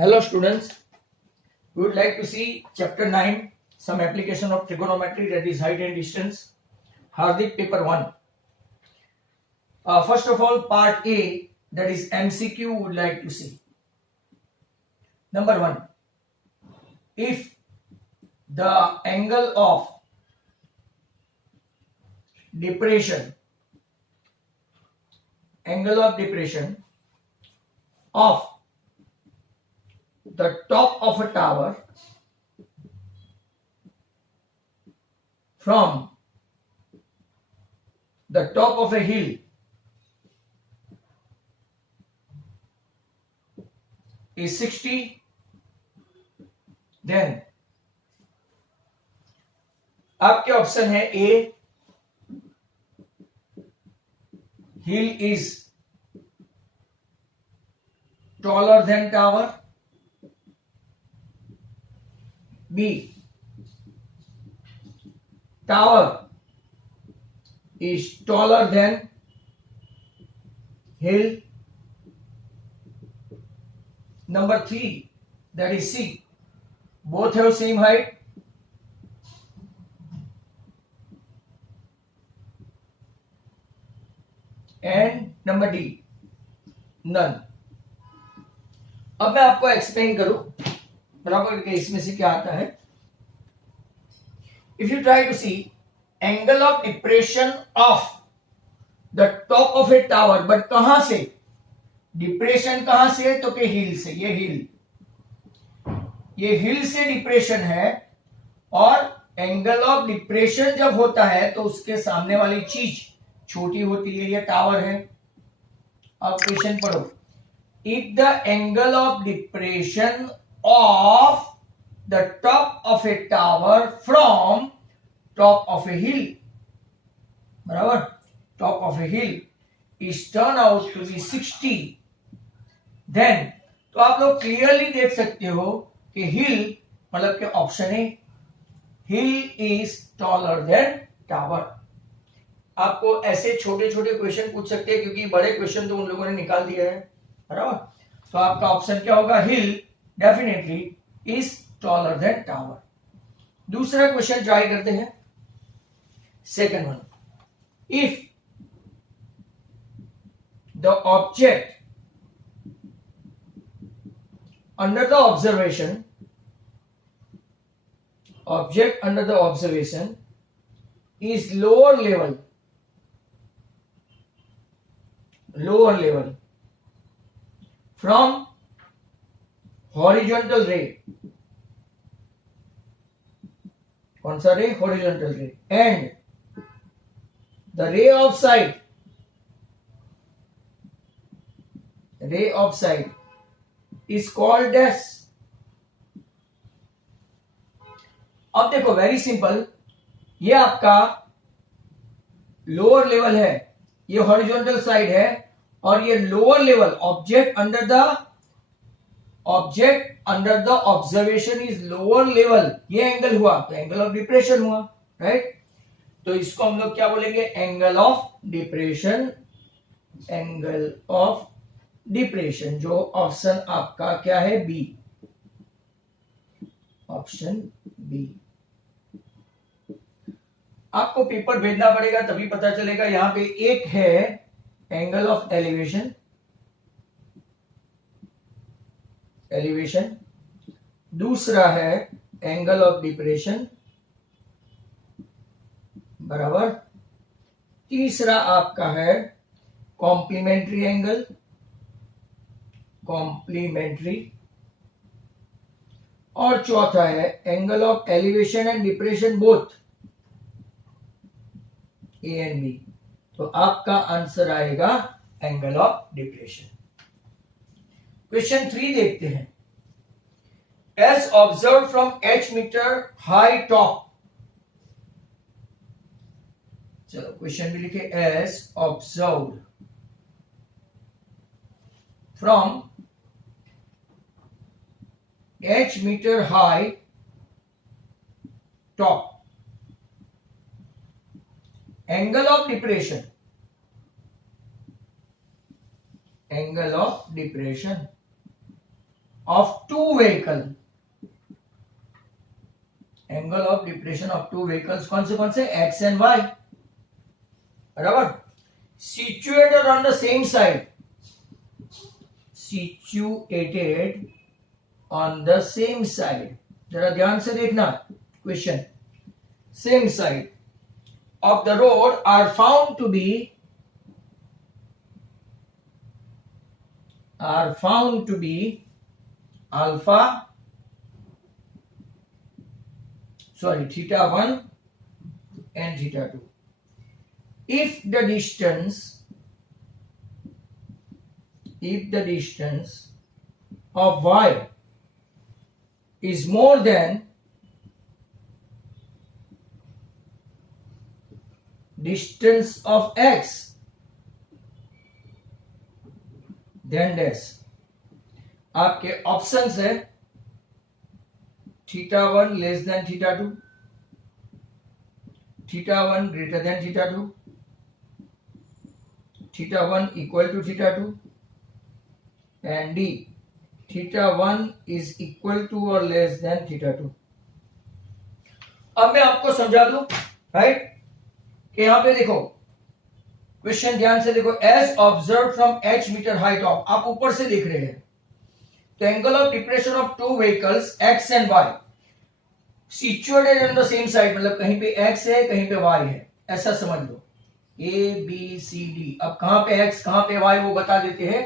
Hello students, we would like to see chapter 9, some application of trigonometry, that is height and distance. Hardik, paper 1. First of all, part A, that is MCQ, would like to see. Number 1, if the angle of depression of the top of a tower from the top of a hill is 60, then आपके option है ए, hill is taller than tower, B, tower is taller than hill, number 3, that is C, both have same height, and number D, none. अब मैं आपको explain करूं बराबर के इसमें से क्या आता है. If you try to see angle of depression of the top of a tower, but कहां से डिप्रेशन, कहां से तो के हिल से, ये हिल से डिप्रेशन है, और एंगल ऑफ डिप्रेशन जब होता है तो उसके सामने वाली चीज छोटी होती है, ये टावर है. अब क्वेश्चन पढ़ो. If the angle of depression of the top of a tower from top of a hill, बराबर, top of a hill is turn out to be 60, then तो आप लोग क्लियरली देख सकते हो कि हिल मतलब कि ऑप्शन है, हिल इज टॉलर देन टावर. आपको ऐसे छोटे छोटे क्वेश्चन पूछ सकते हैं क्योंकि बड़े क्वेश्चन तो उन लोगों ने निकाल दिया है, बराबर. तो आपका ऑप्शन क्या होगा, hill definitely is taller than tower. दूसरा क्वेश्चन ट्राई करते हैं. Second one, if the object under the observation is lower level from horizontal ray, कौन सा रे, horizontal ray, and the ray of sight is called as. अब देखो very simple, ये आपका लोअर लेवल है, ये हॉरिजॉन्टल साइड है, और ये lower level object under the observation is lower level, ये एंगल हुआ तो एंगल ऑफ डिप्रेशन हुआ, राइट. तो इसको हम लोग क्या बोलेंगे, एंगल ऑफ डिप्रेशन, जो ऑप्शन आपका क्या है, बी, ऑप्शन बी. आपको पेपर भेजना पड़ेगा तभी पता चलेगा. यहां पे एक है एंगल ऑफ एलिवेशन, दूसरा है एंगल ऑफ डिप्रेशन, बराबर. तीसरा आपका है कॉम्प्लीमेंट्री, और चौथा है angle of elevation and depression both, A and B. तो आपका आंसर आएगा एंगल ऑफ डिप्रेशन. क्वेश्चन 3 देखते हैं. As observe from h metre high top, चलो क्वेश्चन भी लिखे, as observe from h metre high top, angle of depression of two vehicle, angle of depression of two vehicles कौन से X and Y, बराबर, situated on the same side, situated on the same side, जरा ध्यान से देखना question, same side of the road are found to be alpha, sorry, theta 1 and theta 2. If the distance of y is more than distance of x, then dash. आपके options है theta 1 less than theta 2, theta 1 greater than theta 2, theta 1 equal to theta 2, and D theta 1 is equal to और less than theta 2. अब मैं आपको समझा दूं, right, कि यहां पे देखो क्वेश्चन ध्यान से देखो, as observe from h metre height of, आप ऊपर से देख रहे हैं, तो angle of depression of two vehicles x and y situated on the same side, मतलब कहीं पे x है कहीं पे y है, ऐसा समझ लो, a b c d. अब कहां पे x कहां पे y वो बता देते हैं,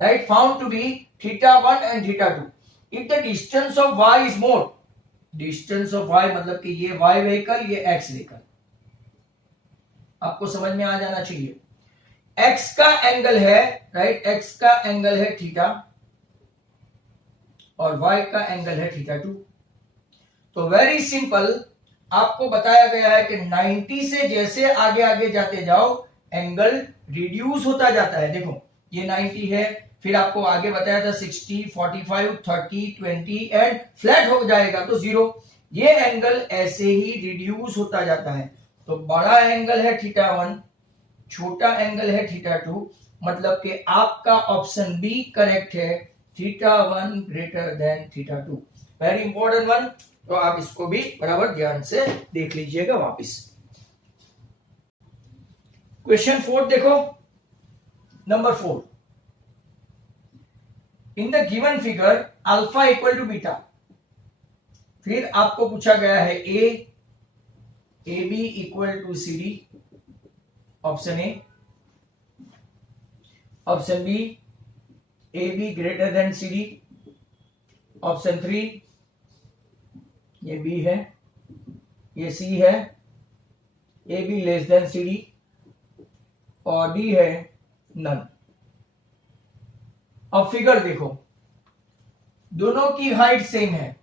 right, found to be theta 1 and theta 2. If the distance of y is more, distance of y मतलब कि ये y व्हीकल ये x व्हीकल, आपको समझ में आ जाना चाहिए. x का एंगल है, राइट, x का एंगल है थीटा और y का एंगल है थीटा 2. तो वेरी सिंपल, आपको बताया गया है कि 90 से जैसे आगे आगे जाते जाओ एंगल रिड्यूस होता जाता है. देखो ये 90 है, फिर आपको आगे बताया था 60, 45, 30, 20 एंड फ्लैट हो जाएगा तो 0. ये एंगल ऐसे ही रिड्यूस होता जाता है. तो बड़ा एंगल है थीटा 1, छोटा एंगल है थीटा 2, मतलब कि आपका ऑप्शन बी करेक्ट है, theta 1 greater than theta 2. Very important one, तो आप इसको भी बराबर ध्यान से देख लीजिएगा वापस. क्वेश्चन 4 देखो, number 4. In the given figure alpha equal to beta, फिर आपको पूछा गया है A B equal to C D, option A, option B A B greater than C D, option 3 ये बी है ये सी है, A B less than C D, और डी है नन. अब फिगर देखो, दोनों की हाइट सेम है,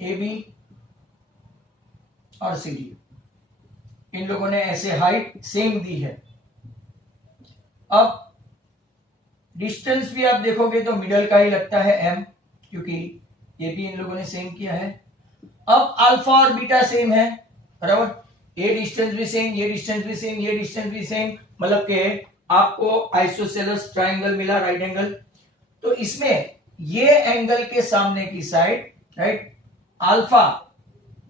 ए बी और सी डी, इन लोगों ने ऐसे हाइट सेम दी है. अब डिस्टेंस भी आप देखोगे तो मिडल का ही लगता है m, क्योंकि ये भी इन लोगों ने सेम किया है. अब अल्फा और बीटा सेम है, बराबर, ये डिस्टेंस भी सेम, ये डिस्टेंस भी सेम, ये डिस्टेंस भी सेम, मतलब कि आपको आइसोसेलेस ट्रायंगल मिला, राइट एंगल. तो इसमें ये एंगल के सामने की side, right, alpha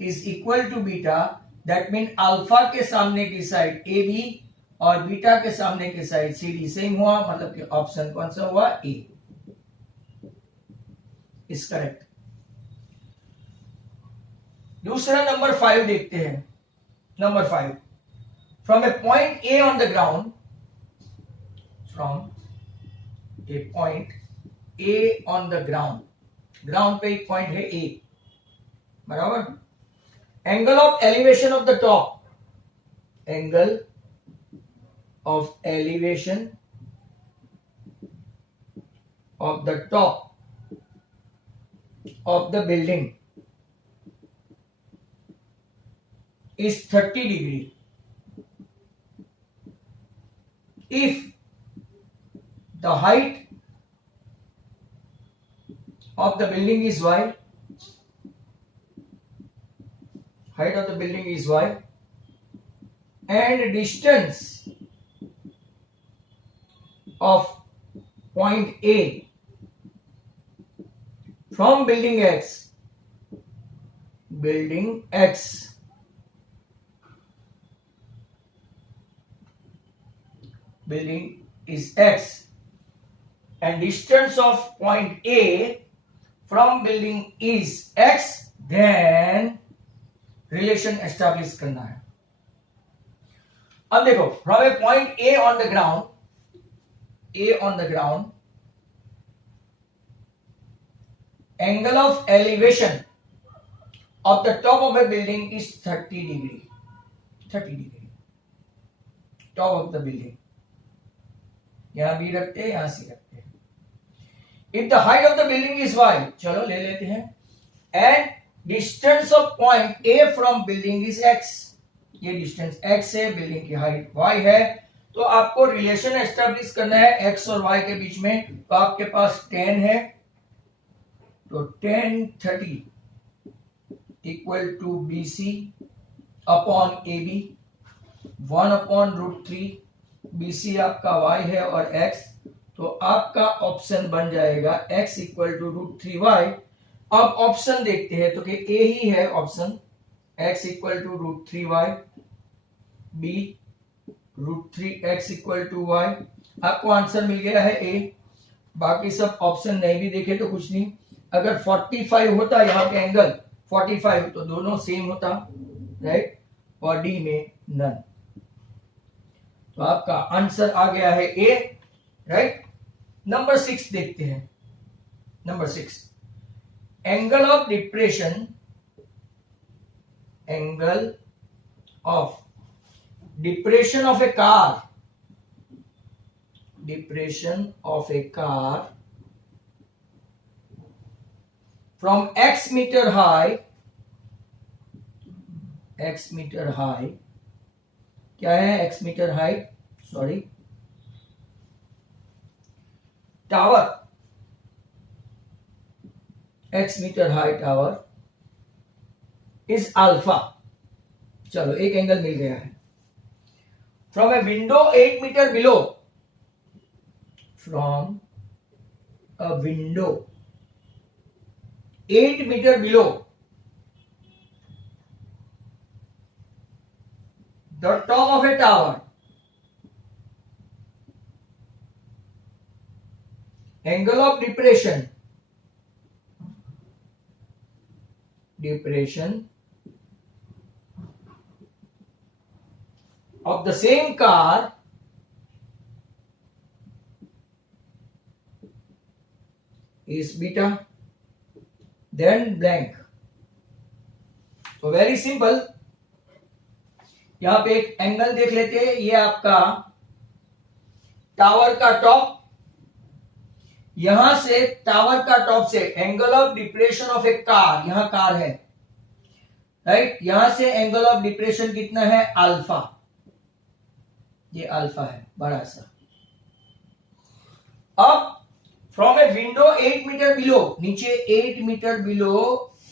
is equal to beta, that mean alpha के सामने की साइड ए बी और बीटा के सामने की साइड सी डी सेम हुआ, मतलब कि ऑप्शन कौन सा हुआ, ए इज करेक्ट. दूसरा नंबर 5 देखते हैं. Number 5, from a point A on the ground, from a point A on the ground, ground पे एक पॉइंट है ए, बराबर, angle of elevation of the top, angle of elevation of the top of the building is 30 degree. If the height of the building is y, height of the building is y, and distance of point A from building X, building is X, and distance of point A from building is X, then relation establish करना है. अब देखो, from a point A on the ground, angle of elevation of the top of a building is 30 degree. Top of the building. यहां भी रखते हैं, यहां से रखते हैं. If the height of the building is y, चलो ले लेते हैं, and distance of point A from building is x, ये डिस्टेंस x है, बिल्डिंग की हाइट y है, तो आपको रिलेशन एस्टेब्लिश करना है x और y के बीच में. तो आपके पास tan है, तो tan 30 equal to BC upon AB, 1/√3. BC आपका y है और x, तो आपका ऑप्शन बन जाएगा x इक्वल टू √3y. अब ऑप्शन देखते हैं, तो कि A ही है option, x equal to √3y, B √3x equal to y. आपको आंसर मिल गया है A. बाकी सब ऑप्शन नहीं भी देखे तो कुछ नहीं. अगर 45 होता यहाँ पे एंगल 45, तो दोनों सेम होता, राइट, और D में नन. तो आपका आंसर आ गया है A, राइट. नंबर 6 देखते हैं. Number 6, angle of depression of a car, from x meter high, क्या है x metre height, sorry, tower, x metre high tower is alpha. चलो एक एंगल मिल गया है. From a window 8 metre below, from a window 8 metre below the top of a tower, angle of depression of the same car is beta, then blank. तो very simple. यहां पे एक angle देख लेते हैं. ये आपका टावर का टॉप, यहां से टावर का टॉप से angle of depression of A car, यहां कार है, राइट. यहां से एंगल ऑफ डिप्रेशन कितना है, अल्फा. ये अल्फा है बड़ा सा. अब from a window 8 metre below, नीचे 8 मीटर बिलो,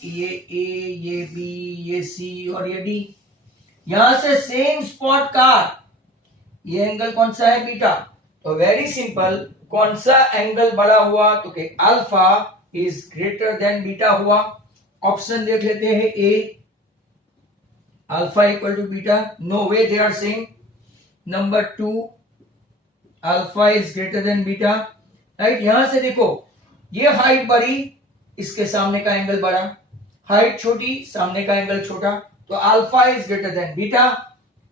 ये ए, ये बी, ये सी और ये डी, यहां से सेम स्पॉट कार, ये एंगल कौन सा है, बीटा. तो वेरी सिंपल, कौन सा एंगल बड़ा हुआ, तो कि alpha is greater than beta हुआ. ऑप्शन देख लेते हैं. A, alpha equal to beta, no way they are same. Number 2, alpha is greater than beta, right. यहां से देखो, ये हाइट बड़ी, इसके सामने का एंगल बड़ा, हाइट छोटी, सामने का एंगल छोटा, तो alpha is greater than beta.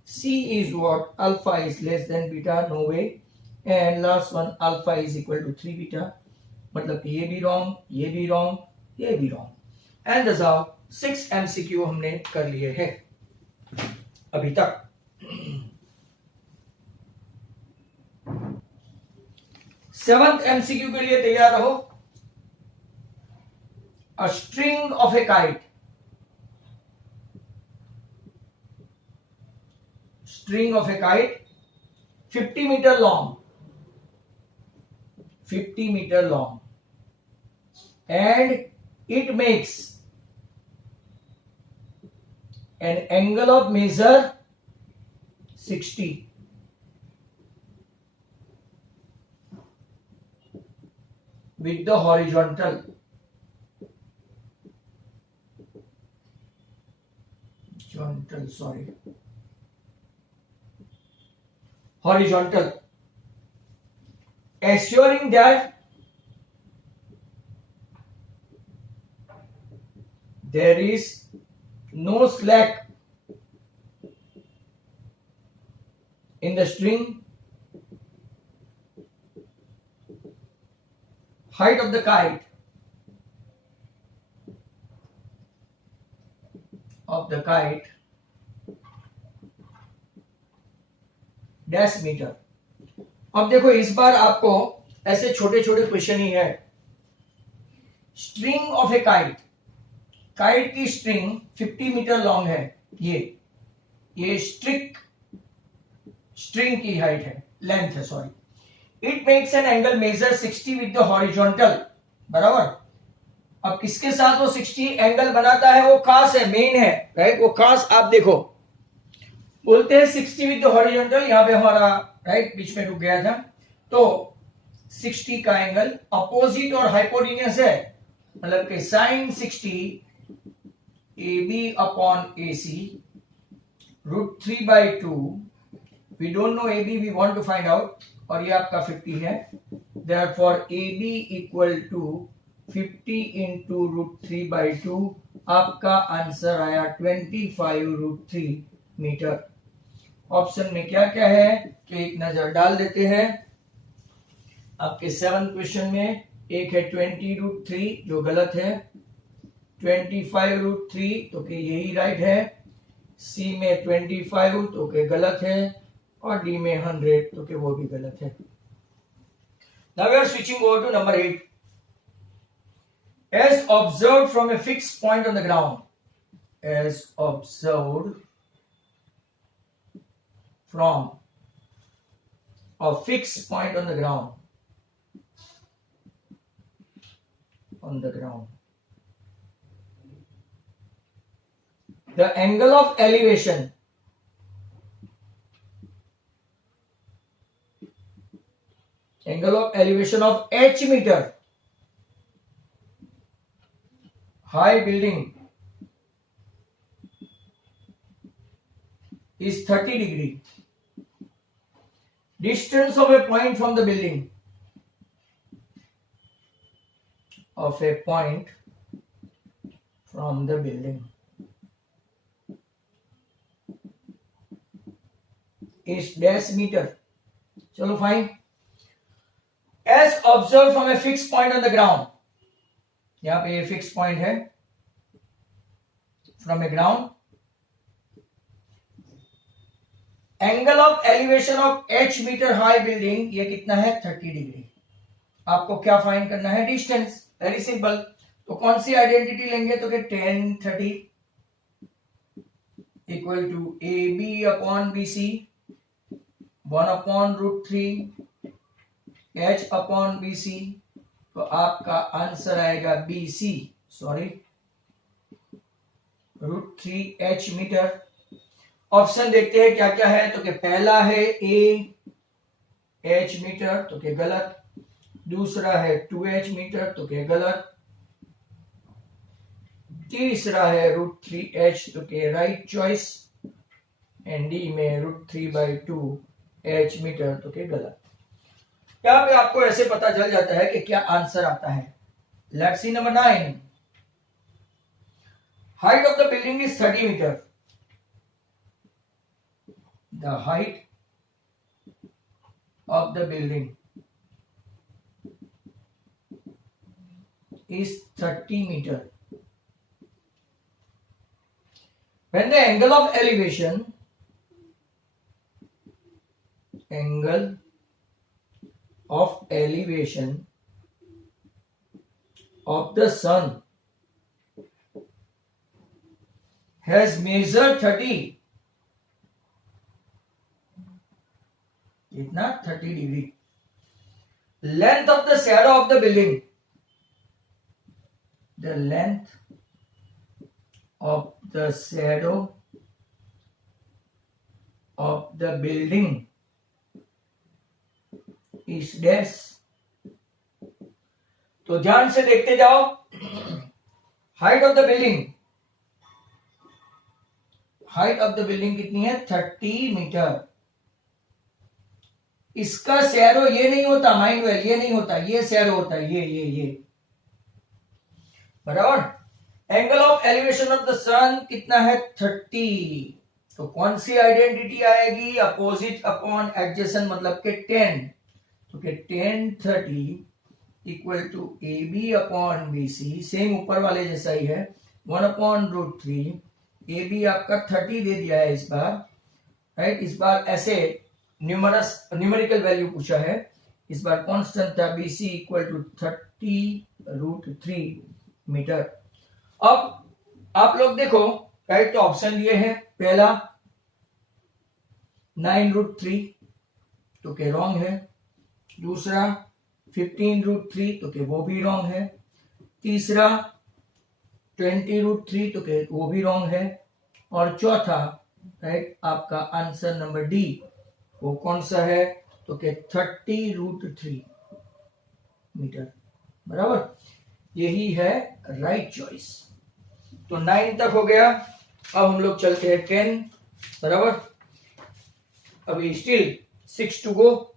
C is what, alpha is less than beta, no way. And last one, alpha is equal to 3 beta. मतलब कि ये भी रॉन्ग, ये भी रॉन्ग, ये भी रॉन्ग. एंड दसाओ 6 MCQ हमने कर लिए हैं अभी तक. 7th MCQ के लिए तैयार रहो. A string of A kite, string of a kite 50 meter long, 50 meter long, and it makes an angle of measure 60. with the horizontal. Horizontal, assuring that there is no slack in the string, height of the kite decimetre. अब देखो इस बार आपको ऐसे छोटे छोटे question ही है. String of A kite, kite की string 50 metre long है. ये स्ट्रिंग की हाइट है, लेंथ है sorry. It makes an angle measure 60 with the horizontal. बराबर. अब किसके साथ वो 60 एंगल बनाता है? वो खास है, मेन है, राइट. वो खास आप देखो, बोलते हैं 60 विद द हॉरिजॉन्टल. यहां पे हमारा राइट बीच में रुक गया था. तो 60 का एंगल अपोजिट और हाइपोटेन्यूस है, मतलब कि sine 60 AB upon AC √3/2. We don't know AB, we want to find out. और ये आपका 50 है. Therefore AB equal to 50 into √3/2. आपका आंसर आया 25√3 मीटर. ऑप्शन में क्या क्या है तो एक नजर डाल देते हैं. आपके 7 क्वेश्चन में एक है 20√3 जो गलत है, 25√3 तो कि यही राइट है, सी में 25 तो कि गलत है, और डी में 100 तो कि वो भी गलत है. Now we are switching over to number 8. As observed from a fixed point on the ground, as observed from a fixed point on the ground, the angle of elevation of H meter high building is 30 degree. Distance of a point from the building is dash meter. चलो fine. As observed from a fixed point on the ground, यहां पे ये fix point है from a ground. Angle of elevation of H metre high building, ये कितना है? 30 degree. आपको क्या फाइंड करना है? डिस्टेंस. Very simple. तो कौन सी आइडेंटिटी लेंगे तो कि tan 30 equal to AB upon BC 1 upon √3 H upon BC. तो आपका आंसर आएगा BC sorry √3H metre. Option देखते हैं क्या क्या है. तो कि पहला है A H मीटर तो कि गलत, दूसरा है 2H मीटर तो कि गलत, तीसरा है √3H तो कि राइट चॉइस, एंड डी में √3/2H मीटर तो कि गलत. यहां पे आपको ऐसे पता चल जाता है कि क्या आंसर आता है. Let's see number 9. Height of the building is 30 metre. The height of the building is 30 meter. When the angle of elevation of the sun has measured 30, कितना? 30 degree. Length of the shadow of the building, the length of the shadow of the building is dash. तो ध्यान से देखते जाओ। Height of the building, height of the building कितनी है? 30 metre. इसका shadow ये नहीं होता, माइंड वेल, ये नहीं होता, ये शैडो होता है, ये बराबर। Angle of elevation of the sun कितना है? 30। तो कौन सी आइडेंटिटी आएगी? अपोजिट अपॉन एडजेसेंट, मतलब के 10। तो के 10 30 equal to A B upon B C, same ऊपर वाले जैसा ही है, 1/√3। ए बी आपका 30 दे दिया है इस बार, राइट। इस बार ऐसे न्यूमेरिकल वैल्यू पूछा है, इस बार कांस्टेंट था B C equal to 30√3 metre. अब आप लोग देखो, राइट, तो ऑप्शन दिए हैं, पहला 9√3 तो के रॉन्ग है, दूसरा 15√3 तो के वो भी रॉन्ग है, तीसरा 20√3 तो के वो भी रॉन्ग है, और चौथा, राइट, आपका आंसर नंबर डी वो कौन सा है? तो के 30√3 मीटर, बराबर। यही है राइट चॉइस। तो 9 तक हो गया। अब हम लोग चलते हैं 10, बराबर। अभी still 6 to go.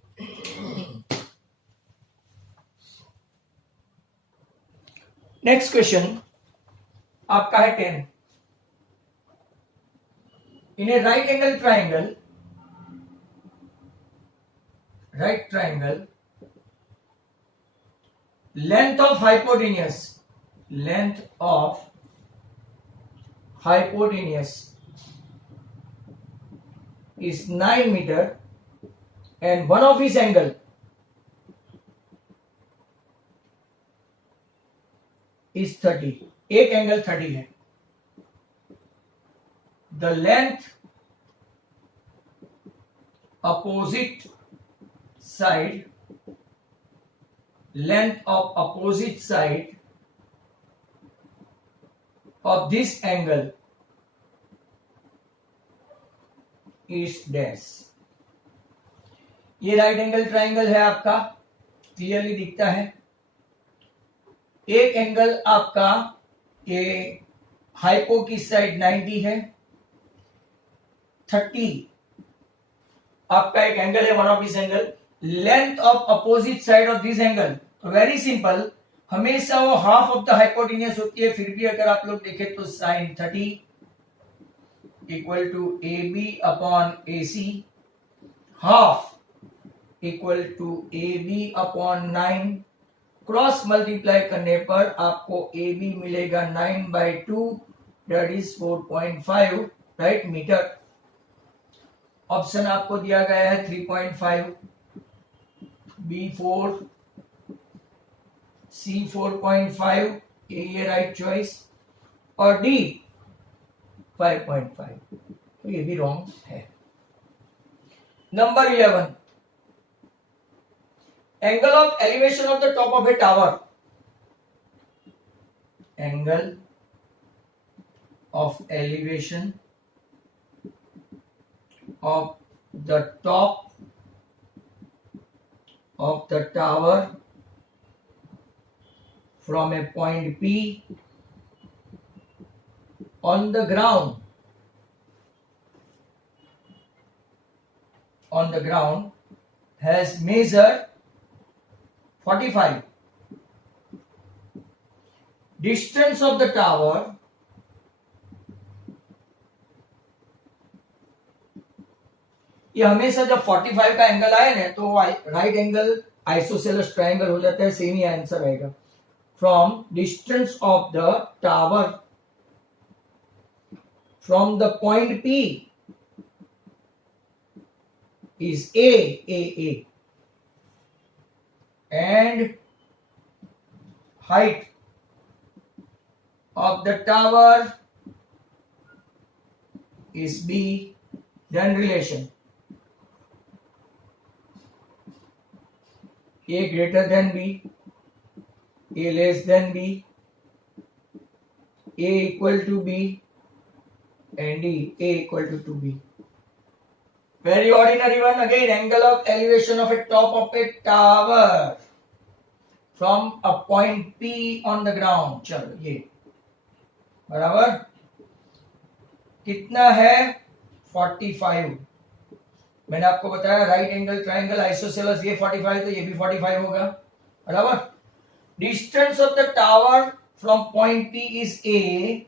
Next question आपका है 10। In a right angle triangle, right triangle, length of hypotenuse, length of hypotenuse is 9 meter and one of his angle is 30. एक एंगल 30 है। The length opposite side, length of opposite side of this angle is dash. ये right angle triangle है आपका, clearly दिखता है। एक angle आपका ये हाइपो की साइड 90 है, 30 आपका एक एंगल है, one of this angle. Length of opposite side of this angle, तो वेरी सिंपल, हमेशा वो हाफ ऑफ द हाइपोटेन्यूज होती है। फिर भी अगर आप लोग देखें तो sine 30 equal to A B upon A C, half equal to A B upon 9, cross multiply करने पर आपको ए बी मिलेगा 9/2, that is 4.5, right, metre. Option आपको दिया गया है 3.5, B4, C 4.5, ये राइट चॉइस, और D 5.5, तो ये भी रॉन्ग है। Number 11, angle of elevation of the top of a tower, angle of elevation of the top of the tower from a point P on the ground, has measured 45. Distance of the tower ये हमेशा जब 45 का angle आए ना तो right angle isosceles triangle हो जाता है, सेम ही आंसर आएगा। From distance of the tower from the point P is A and height of the tower is B, then relation A greater than B, A less than B, A equal to B, and D, A equal to 2B. Very ordinary one again, angle of elevation of a top of a tower. From a point P on the ground. चलो ये बराबर कितना है 45। मैंने आपको बताया right angle triangle isosceles, ये 45 तो ये भी 45 होगा बराबर। Distance of the tower from point P is A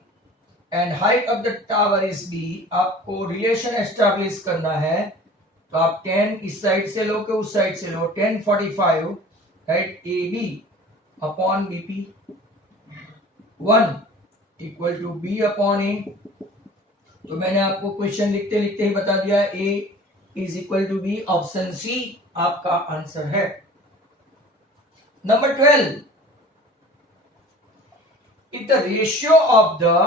and height of the tower is B. आपको रिलेशन एस्टैब्लिश करना है तो आप 10 इस साइड से लो कि उस साइड से लो, 10 45 right A B upon B P 1 equal to B upon A. तो मैंने आपको क्वेश्चन लिखते लिखते ही बता दिया A is equal to B, option C आपका आंसर है। Number 12, if the ratio of the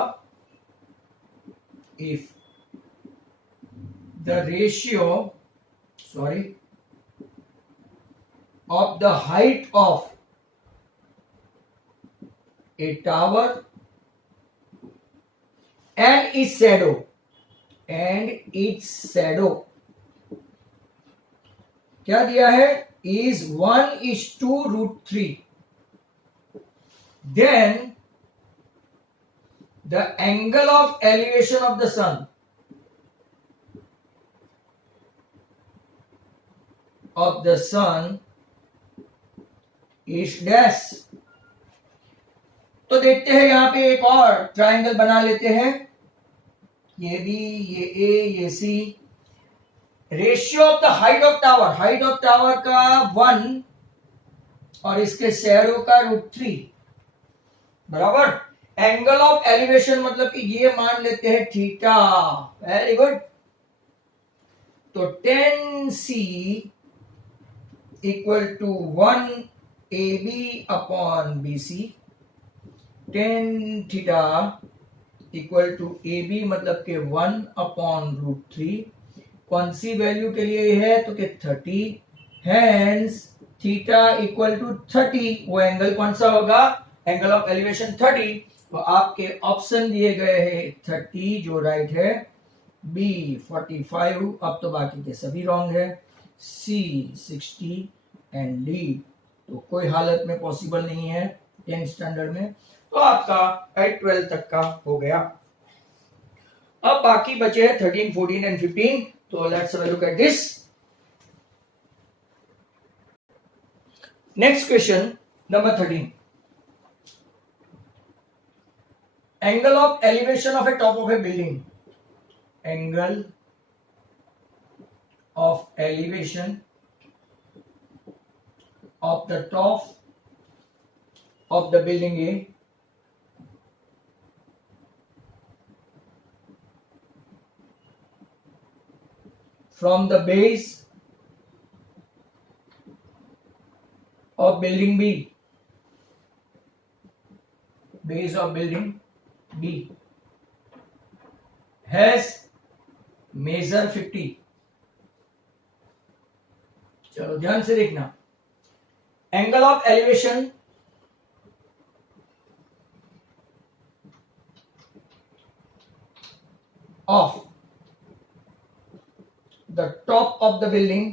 of the height of a tower and its shadow क्या दिया है is 1:√3, then the angle of elevation of the sun is dash। तो देखते हैं यहां पे एक और ट्राइंगल बना लेते हैं, ये बी, ये ए, ये C. Ratio of the height of tower का 1 और इसके शैडो का √3 बराबर। एंगल ऑफ एलिवेशन मतलब कि ये मान लेते हैं थीटा, वेरी गुड। तो 10C equal to 1AB upon BC, 10 थीटा इक्वल टू AB मतलब के 1 अपॉन √3। कौन सी वैल्यू के लिए है तो के 30, हेंस थीटा इक्वल टू 30। वो एंगल कौन सा होगा, एंगल ऑफ एलिवेशन 30। तो आपके ऑप्शन दिए गए हैं 30 जो राइट है, बी 45, अब तो बाकी के सभी रॉन्ग है, सी 60 एंड डी तो कोई हालत में पॉसिबल नहीं है 10th स्टैंडर्ड में। तो आपका 12 तक का हो गया। अब बाकी बचे हैं 13, 14 एंड 15। तो let's have a look at this. Next question number 13। Angle of elevation of A top of a building, angle of elevation of the top of the building A from the base of building B, base of building B has measure 50। चलो ध्यान से देखना, angle of elevation of the top of the building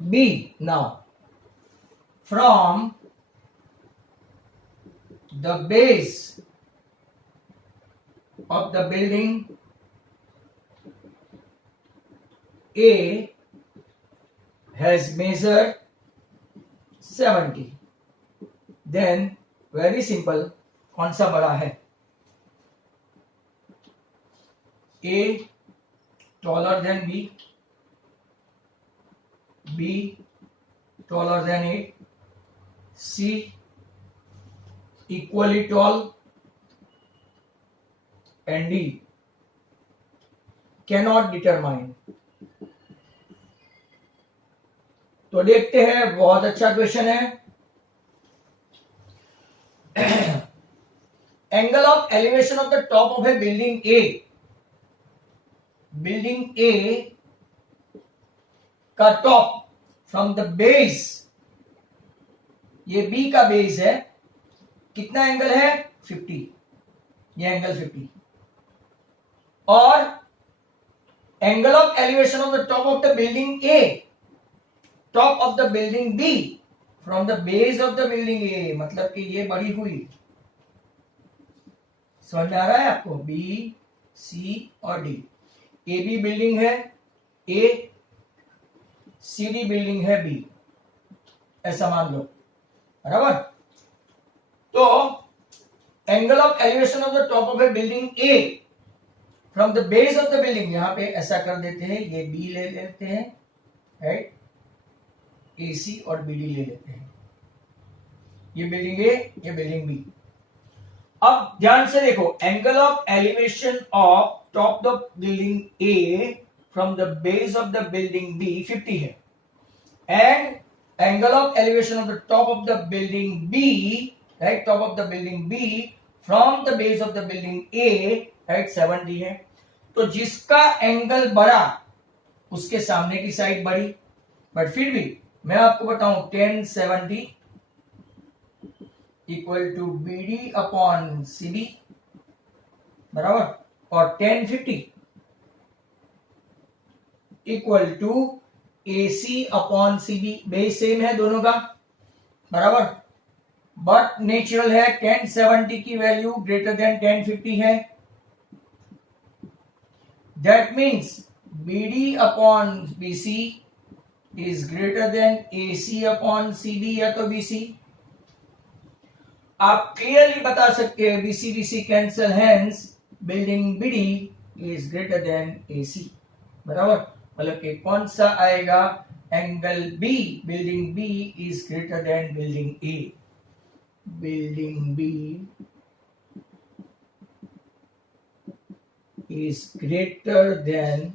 B, now from the base of the building A has measured 70, then very simple, कौन सा बड़ा है, A taller than B, B taller than A, C equally tall and D cannot determine। तो देखते हैं, बहुत अच्छा question है। Angle of elevation of the top of a building A, building A का टॉप फ्रॉम द बेस, ये B का base है, कितना एंगल है 50, ये एंगल 50। और angle of elevation of the top of the building A top of the building B from the base of the building A, मतलब कि ये बड़ी हुई, समझ में आ रहा है आपको? बी सी और डी, ए बी बिल्डिंग है ए, सी डी बिल्डिंग है बी, ऐसा मान लो, बराबर। तो angle of elevation of the top of a building A from the base of the building, यहां पे ऐसा कर देते हैं, ये बी ले लेते हैं, राइट, ए सी और बी डी ले लेते हैं, ये बिल्डिंग ए, ये बिल्डिंग बी। अब ध्यान से देखो, angle of elevation of top the building A from the base of the building B 50 है, and angle of elevation of the top of the building B, right, top of the building B from the base of the building A, right, 70 है। तो जिसका angle बड़ा उसके सामने की side बड़ी, but फिर भी मैं आपको बताऊं 1070 equal to B D upon C B, बराबर, और 1050 equal to A C upon C B, base same है दोनों का, बराबर, बट नेचुरल है, 1070 की वैल्यू ग्रेटर देन 1050 है, that means B D upon B C is greater than A C upon C B या तो बी सी। आप क्लियरली बता सकते हैं BC cancel, hence building BD is greater than AC, बराबर, मतलब कि कौन सा आएगा, angle B, building B is greater than building A, building B is greater than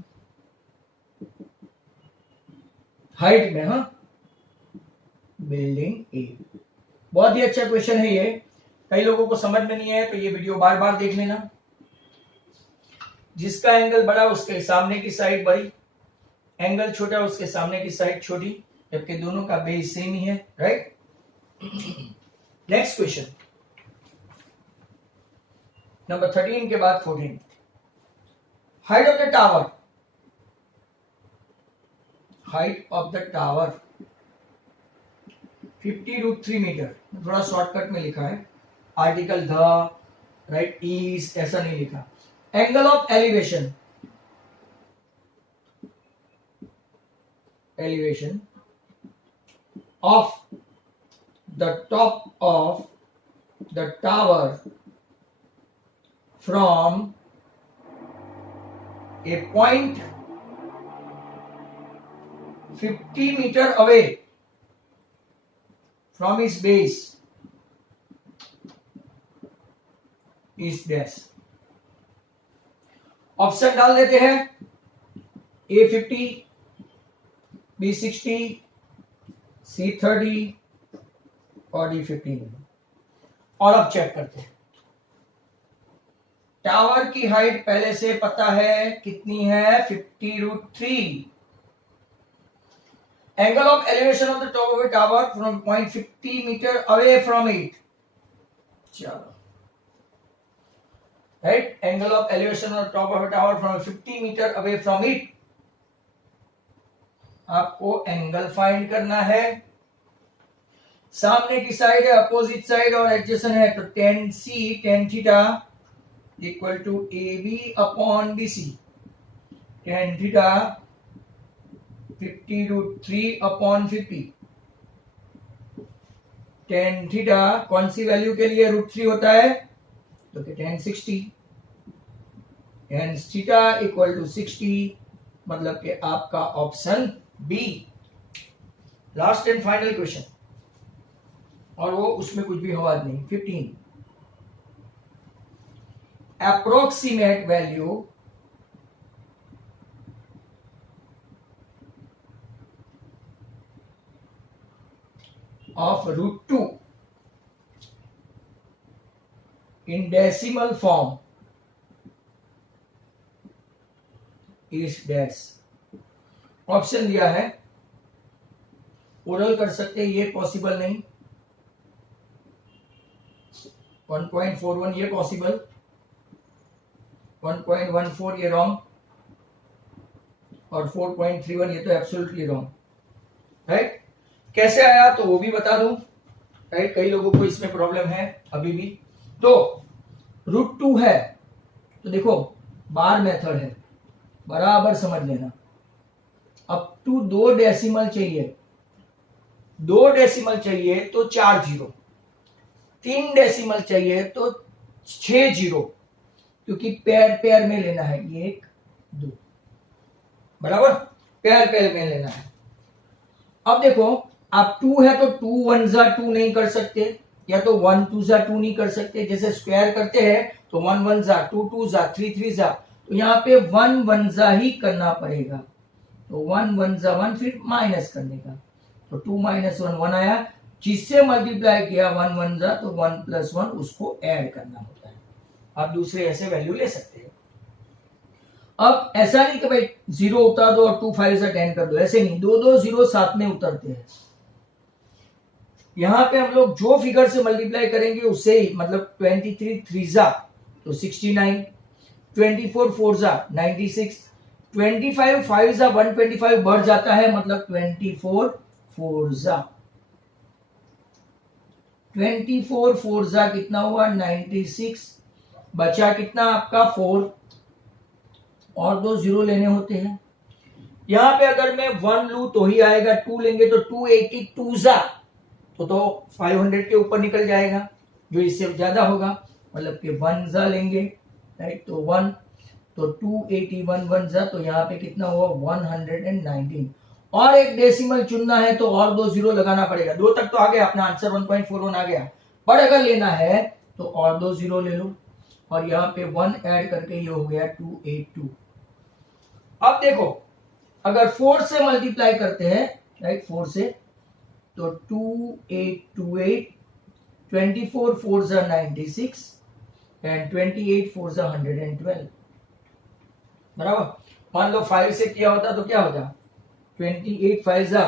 height में, हाँ, बिल्डिंग ए। बहुत ही अच्छा क्वेश्चन है ये, कई लोगों को समझ में नहीं है तो ये वीडियो बार बार देख लेना। जिसका एंगल बड़ा उसके सामने की साइड बड़ी, एंगल छोटा उसके सामने की साइड छोटी, जबकि दोनों का बेस सेम ही है, राइट। नेक्स्ट क्वेश्चन नंबर 13 के बाद 14, height of the tower, height of the tower 50√3 metre, थोड़ा शॉर्टकट में लिखा है, आर्टिकल द, राइट, इज ऐसा नहीं लिखा। Angle of elevation, elevation of the top of the tower from a point 50 metre away from its base is dash। Option डाल देते हैं, A50, B60, C30 और D15, और अब चेक करते हैं। टावर की हाइट पहले से पता है कितनी है, 50√3। Angle of elevation of the top of a tower from point 50 meter away from it, चलो, right, angle of elevation of the top of a tower from 50 meter away from it, आपको angle find करना है, सामने की side है, opposite side और adjacent है, तो tan c tan theta equal to AB upon BC, tan theta 50√3 upon 50, tan theta कौन सी वैल्यू के लिए √3 होता है, तो tan 60, tan theta equal to 60, मतलब कि आपका option B last and final question, और वो उसमें कुछ भी हवाद नहीं। 15, approximate value of √2 in decimal form is dash। Option दिया है, ओरल कर सकते हैं, ये पॉसिबल नहीं, 1.41 ये पॉसिबल, 1.14 ये रॉन्ग, और 4.31 ये तो एब्सोल्युटली रॉन्ग। राइट। कैसे आया तो वो भी बता दूं, राइट। कई लोगों को इसमें प्रॉब्लम है अभी भी। तो √2 है तो देखो बार मेथड है, बराबर समझ लेना। अप टू 2 डेसिमल चाहिए, 2 डेसिमल चाहिए तो 4 जीरो, 3 डेसिमल चाहिए तो 6 जीरो, क्योंकि पेयर पेयर में लेना है, 1 2, बराबर पेयर पेयर में लेना है। अब देखो आप 2 है तो 2 1 जा 2 नहीं कर सकते, या तो 1 2 जा 2 नहीं कर सकते। जैसे स्क्वायर करते हैं तो 1 1 जा 2 2 जा 3 3 जा, तो यहाँ पे 1 1 जा ही करना पड़ेगा। तो 1 1 जा 1, फिर माइनस करने का, तो 2 माइनस 1 1 आया, जिससे मल्टीप्लाई किया 1 1 जा तो 1 प्लस 1 उसको ऐड करना होता है। आप दूसरे ऐसे वैल्यू ले सकते हैं। अब ऐसा नहीं कि भाई 0 उतार दो और 2 5 से 10 कर दो, ऐसे नहीं, 2 2 0 साथ में उतरते हैं। यहां पे हम लोग जो फिगर से मल्टीप्लाई करेंगे उससे ही, मतलब 23 3 जा तो 69, 24 4 जा 96, 25 5 जा 125 बढ़ जाता है, मतलब 24 4 जा 24 4 जा कितना हुआ 96, बचा कितना आपका 4, और 2 जीरो लेने होते हैं। यहां पे अगर मैं 1 लू तो ही आएगा, 2 लेंगे तो 282 जा तो 500 के ऊपर निकल जाएगा, जो इससे ज्यादा होगा, मतलब कि 1 जा लेंगे, राइट। तो 1 तो 281 1 जा, तो यहाँ पे कितना हुआ 119, और एक डेसिमल चुनना है तो और 2 जीरो लगाना पड़ेगा। 2 तक तो आ गया, अपना आंसर 1.41 आ गया, पर अगर लेना है तो और 2 जीरो ले लो, और यहाँ पे 1 ऐड करके ये हो गया 282। अब देखो अगर 4 से मल्टीप्लाई करते हैं, राइट, 4 से, तो 2828, 24 4 जा 96 एंड 28 4 जा 112, बराबर। मान लो 5 से किया होता तो क्या होता, 28 5 जा,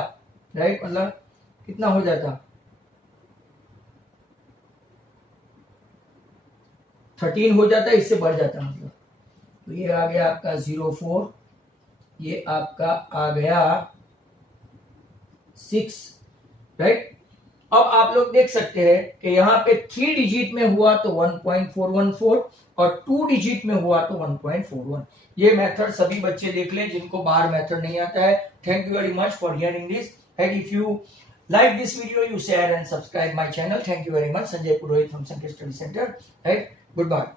राइट, मतलब कितना हो जाता 13 हो जाता, इससे बढ़ जाता, मतलब। तो ये आ गया आपका 04, ये आपका आ गया 6, राइट। अब आप लोग देख सकते हैं कि यहाँ पे 3 डिजिट में हुआ तो 1.414 और 2 डिजिट में हुआ तो 1.41। ये मेथड सभी बच्चे देख लें जिनको बाहर मेथड नहीं आता है। Thank you very much for hearing this, and if you like this video you share and subscribe my channel. Thank you very much. Sanjay Purohit from Sankey Study Center, right? Goodbye.